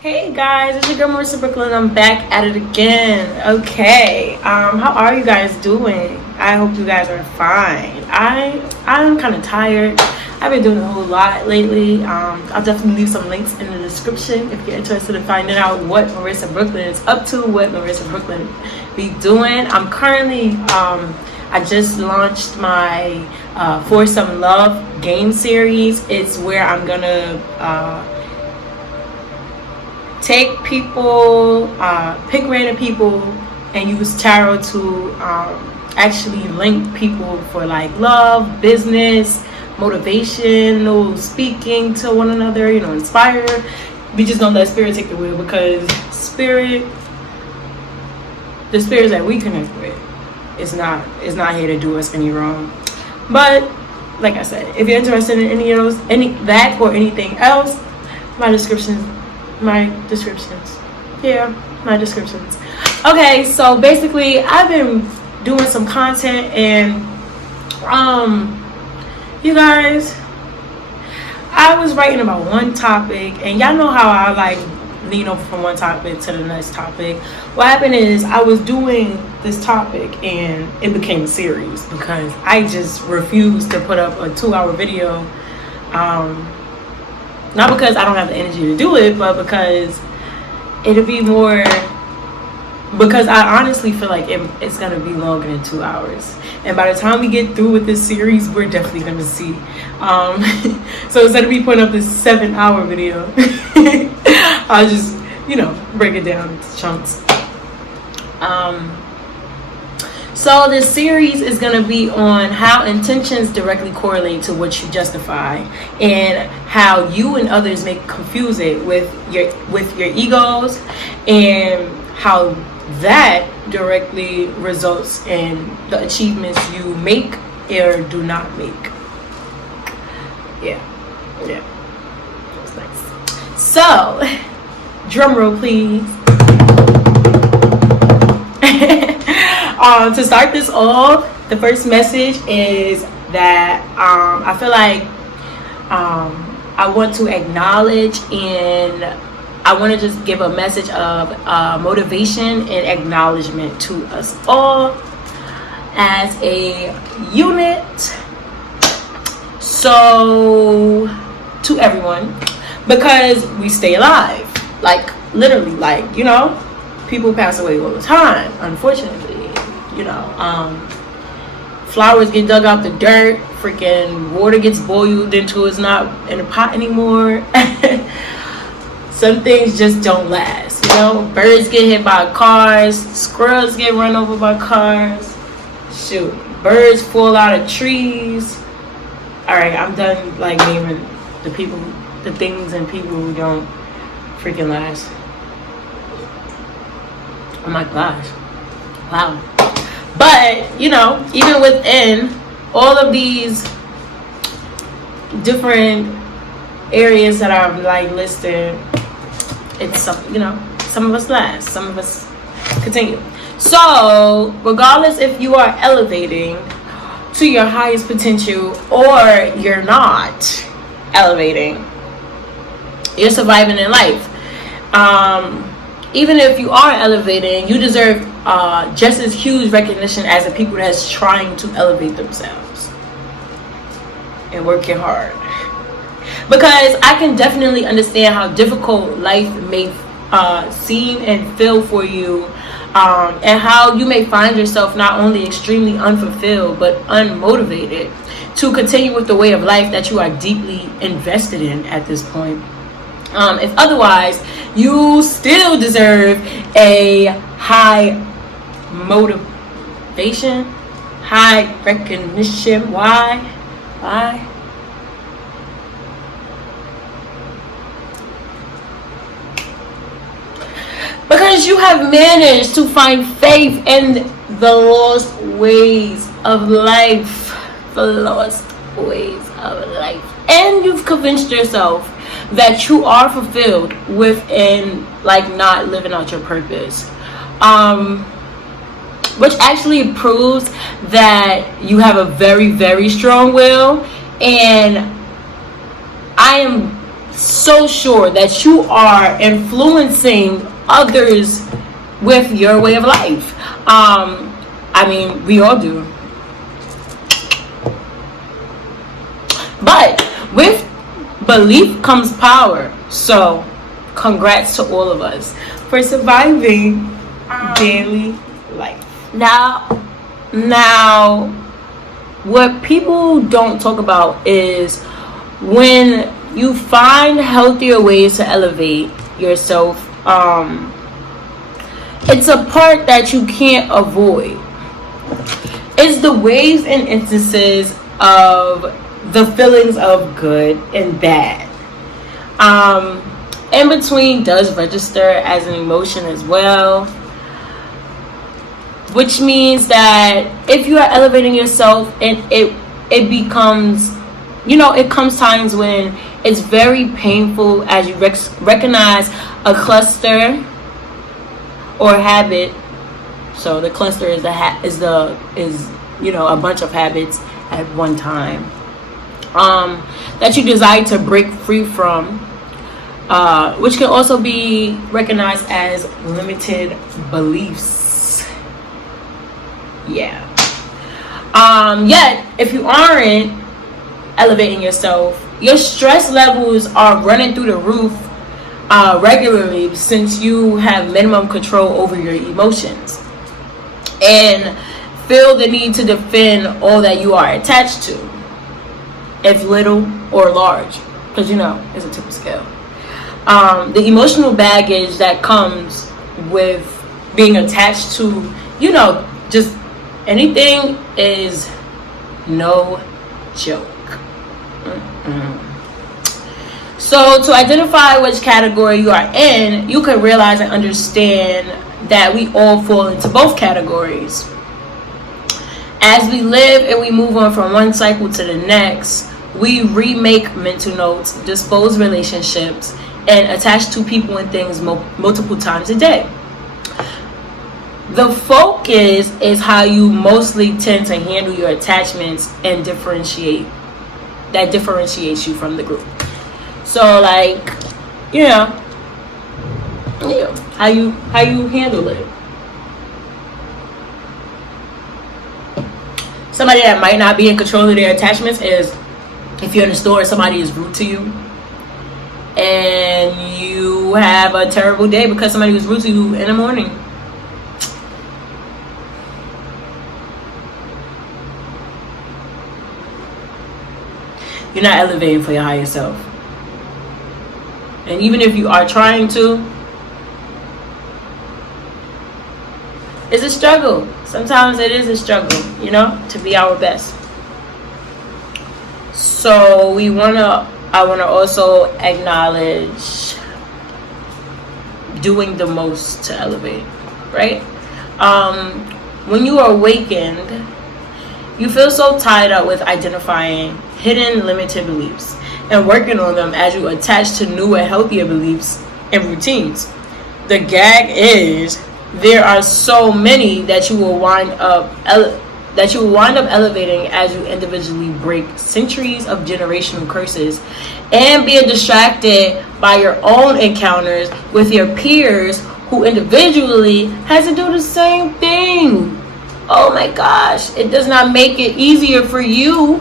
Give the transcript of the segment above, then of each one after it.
Hey guys, it's your girl Marissa Bklyn. I'm back at it again. Okay, how are you guys doing? I hope you guys are fine. I'm kind of tired. I've been doing a whole lot lately. I'll definitely leave some links in the description if you're interested in finding out what Marissa Bklyn is up to, what Marissa Bklyn be doing. I'm currently, I just launched my For Some Love game series. It's where I'm gonna take people, pick random people, and use tarot to actually link people for like love, business, motivational speaking to one another, inspire. We just don't let spirit take the wheel, because the spirits that we connect with is not here to do us any wrong. But like I said, if you're interested in any that or anything else, my descriptions. Okay, so basically I've been doing some content, and you guys, I was writing about one topic, and y'all know how I like lean over from one topic to the next topic. What happened is I was doing this topic and it became a series because I just refused to put up a 2-hour video. Not because I don't have the energy to do it, but because it'll be more, because I honestly feel like it's going to be longer than 2 hours. And by the time we get through with this series, we're definitely going to see. So instead of me putting up this 7-hour video, I'll just, break it down into chunks. So this series is going to be on how intentions directly correlate to what you justify, and how you and others may confuse it with your egos, and how that directly results in the achievements you make or do not make. Yeah, that's nice. So, drum roll please. To start this off, the first message is that I feel like I want to acknowledge, and I want to just give a message of motivation and acknowledgement to us all as a unit. So, to everyone, because we stay alive, like literally, like, people pass away all the time, unfortunately. Flowers get dug out the dirt, freaking water gets boiled into it's not in a pot anymore. Some things just don't last, birds get hit by cars, squirrels get run over by cars, birds fall out of trees. All right, I'm done like naming the things and people who don't freaking last. Oh my gosh, wow. But, even within all of these different areas that I've like listed, it's some of us last, some of us continue. So, regardless if you are elevating to your highest potential or you're not elevating, you're surviving in life. Even if you are elevating, you deserve just as huge recognition as the people that's trying to elevate themselves and working hard. Because I can definitely understand how difficult life may seem and feel for you, and how you may find yourself not only extremely unfulfilled but unmotivated to continue with the way of life that you are deeply invested in at this point. If otherwise, you still deserve a high motivation, high recognition. Why? Because you have managed to find faith in the lost ways of life. And you've convinced yourself that you are fulfilled within, like, not living out your purpose, which actually proves that you have a very, very strong will. And I am so sure that you are influencing others with your way of life. I mean, we all do. But with belief comes power. So congrats to all of us for surviving daily life. Now, what people don't talk about is when you find healthier ways to elevate yourself, it's a part that you can't avoid. It's the ways and instances of the feelings of good and bad. In between does register as an emotion as well, which means that if you are elevating yourself, and it becomes, it comes times when it's very painful as you recognize a cluster or habit. So the cluster is a bunch of habits at one time that you desire to break free from, which can also be recognized as limited beliefs. Yet if you aren't elevating yourself, your stress levels are running through the roof regularly, since you have minimum control over your emotions and feel the need to defend all that you are attached to, if little or large, because it's a tip of scale. The emotional baggage that comes with being attached to just anything is no joke. So to identify which category you are in, you can realize and understand that we all fall into both categories. As we live and we move on from one cycle to the next, we remake mental notes, dispose relationships, and attach to people and things multiple times a day. The focus is how you mostly tend to handle your attachments and differentiates you from the group. So how you handle it. Somebody that might not be in control of their attachments is if you're in a store and somebody is rude to you and you have a terrible day because somebody was rude to you in the morning. You're not elevating for your higher self. And even if you are trying to, it's a struggle. Sometimes it is a struggle, to be our best. So I wanna also acknowledge doing the most to elevate, right? When you are awakened, you feel so tied up with identifying hidden limited beliefs and working on them as you attach to newer, healthier beliefs and routines. The gag is there are so many that you will wind up elevating as you individually break centuries of generational curses and being distracted by your own encounters with your peers who individually has to do the same thing. Oh my gosh, it does not make it easier for you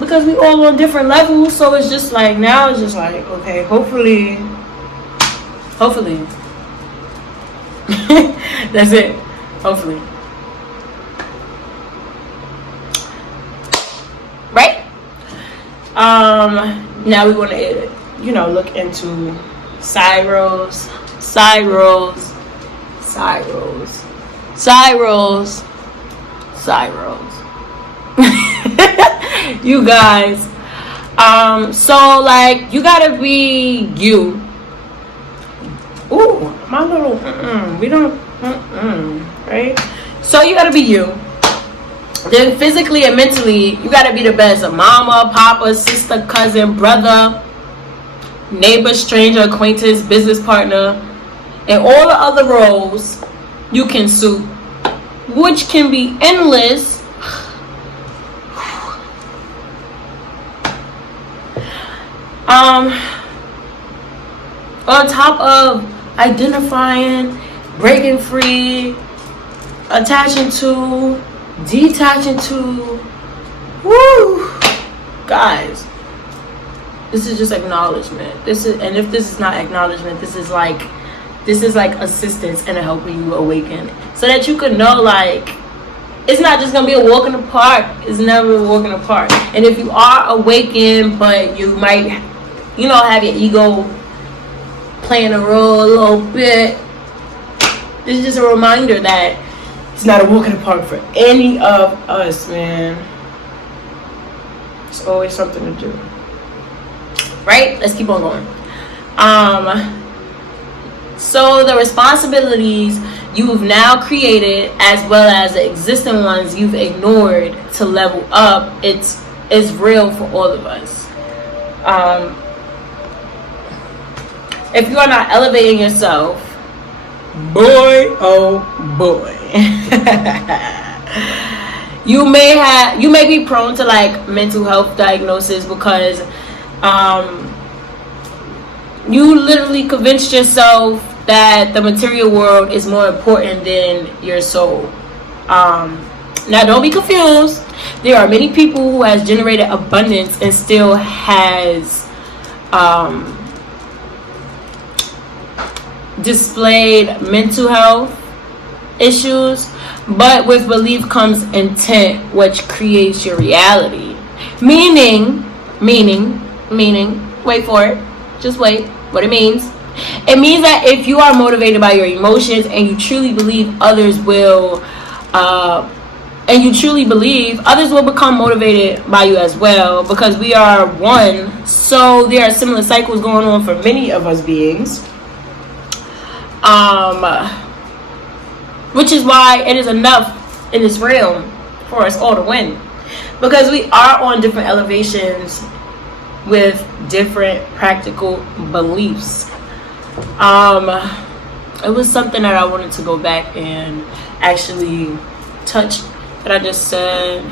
because we all on different levels. So it's just like, now it's just like, okay, hopefully that's it. Hopefully. Right? Now we want to, look into side roles. You guys. So you gotta be you. Ooh, my little we don't right? So you gotta be you. Then physically and mentally, you gotta be the best. Mama, papa, sister, cousin, brother, neighbor, stranger, acquaintance, business partner, and all the other roles you can suit, which can be endless. On top of identifying, breaking free, attaching to, detaching to, woo, guys, this is just acknowledgement. And if this is not acknowledgement, this is like assistance and helping you awaken, so that you could know, like, it's not just gonna be a walk in the park. It's never a walk in the park. And if you are awakened, but you might, have your ego playing a role a little bit, this is just a reminder that it's not a walk in the park for any of us, man. It's always something to do, right? Let's keep on going. So the responsibilities you've now created, as well as the existing ones you've ignored to level up, it's real for all of us. If you are not elevating yourself, boy, oh boy, you may be prone to like mental health diagnosis, because you literally convinced yourself that the material world is more important than your soul. Now, don't be confused. There are many people who has generated abundance and still has displayed mental health issues, but with belief comes intent, which creates your reality. Meaning, wait for it, just wait. What it means that if you are motivated by your emotions and you truly believe others will become motivated by you as well, because we are one. So there are similar cycles going on for many of us beings, which is why it is enough in this realm for us all to win, because we are on different elevations with different practical beliefs. It was something that I wanted to go back and actually touch that I just said.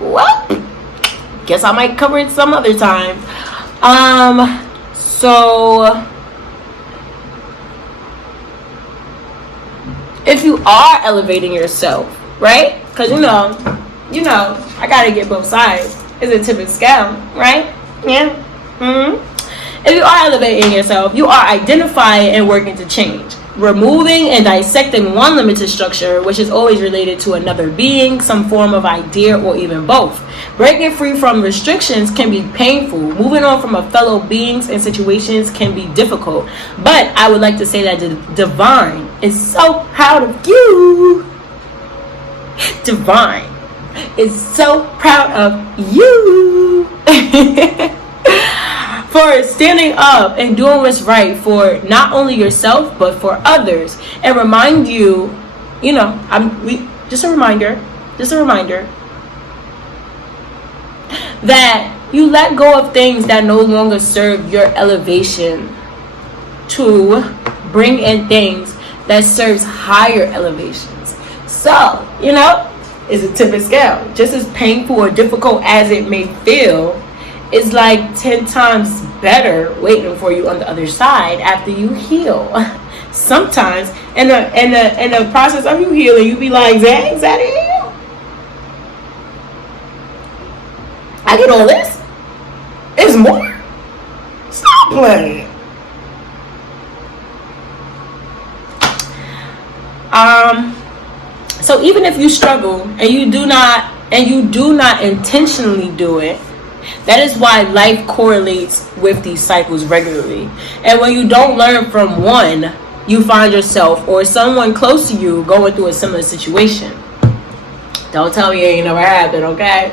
Well, guess I might cover it some other time. So if you are elevating yourself, right? Because you know, I gotta get both sides. It's a tip and scale, right? Yeah. If you are elevating yourself, you are identifying and working to change, removing and dissecting one limited structure, which is always related to another being, some form of idea, or even both. Breaking free from restrictions can be painful. Moving on from a fellow beings and situations can be difficult. But I would like to say that the divine is so proud of you. Divine is so proud of you. For standing up and doing what's right for not only yourself but for others, and remind you, just a reminder that you let go of things that no longer serve your elevation to bring in things that serves higher elevations. So, it's a tip and scale. Just as painful or difficult as it may feel, it's like 10 times better waiting for you on the other side after you heal. Sometimes in the process of you healing, you be like, dang, is that it? I get all this? It's more? Stop playing. So even if you struggle and you do not intentionally do it, that is why life correlates with these cycles regularly. And when you don't learn from one, you find yourself or someone close to you going through a similar situation. Don't tell me it ain't never happened, okay?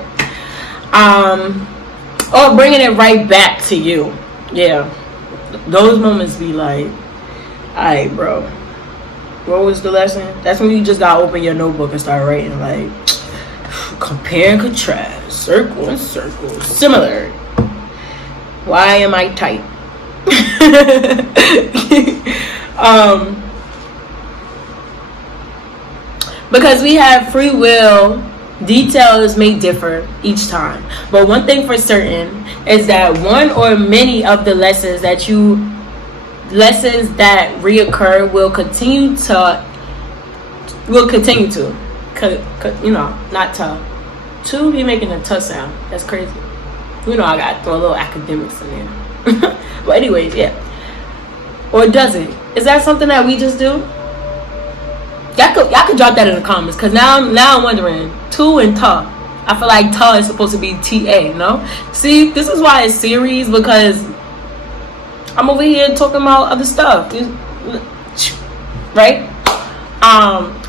Or bringing it right back to you. Yeah. Those moments be like, alright, bro. What was the lesson? That's when you just gotta open your notebook and start writing, like, compare and contrast, circle and circle, similar. Why am I tight? Because we have free will, details may differ each time. But one thing for certain is that one or many of the lessons that reoccur will continue to, not to be making a t sound. That's crazy. I gotta throw a little academics in there. But anyways, yeah. Or does it? Is that something that we just do? Y'all could drop that in the comments, because now I'm wondering. To and ta. I feel like ta is supposed to be TA, no? See, this is why it's series, because I'm over here talking about other stuff. Right?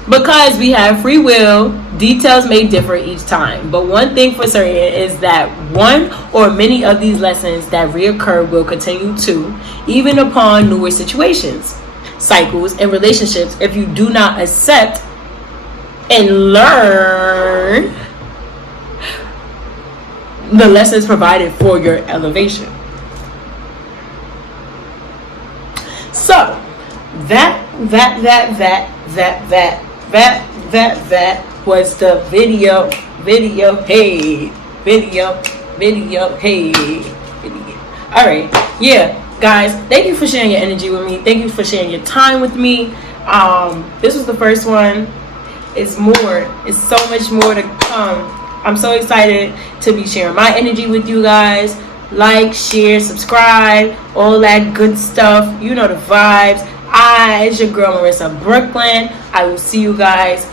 Because we have free will, details may differ each time. But one thing for certain is that one or many of these lessons that reoccur will continue to, even upon newer situations, cycles, and relationships, if you do not accept and learn the lessons provided for your elevation. So that was the video. All right, yeah, guys, thank you for sharing your energy with me. Thank you for sharing your time with me. This was the first one. It's so much more to come. I'm so excited to be sharing my energy with you guys. Like, share, subscribe, all that good stuff. You know the vibes. It's your girl Marissa Bklyn. I will see you guys